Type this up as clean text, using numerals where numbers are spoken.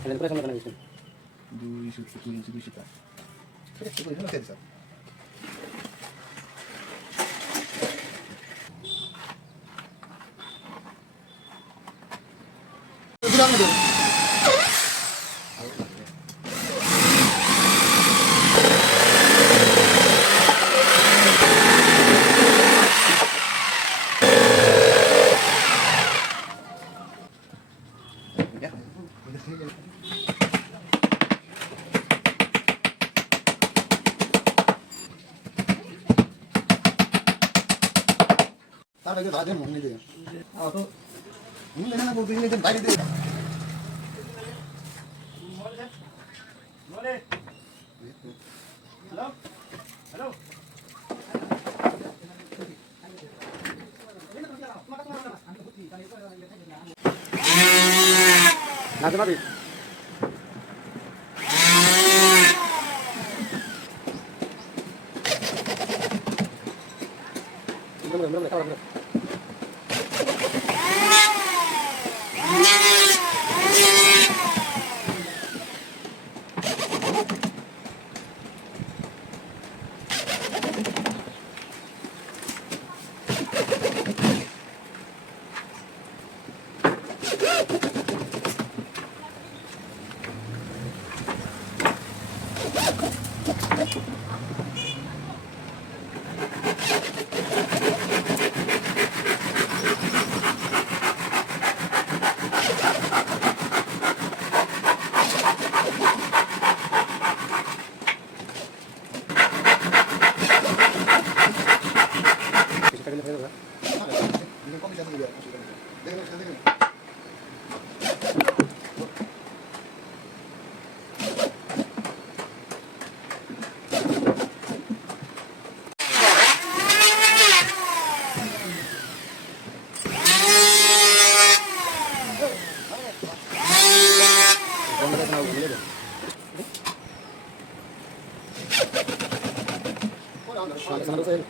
Kalian pernah sama kanang gusto? 200 か。それすごいのせいですよ。グラムで。তার আগে রাজের মনে নেই তো মনে না বলতে গেলে বাইরে দিয়ে হ্যালো হ্যালো নাতে মাবি belum kalah belum. Sana saya.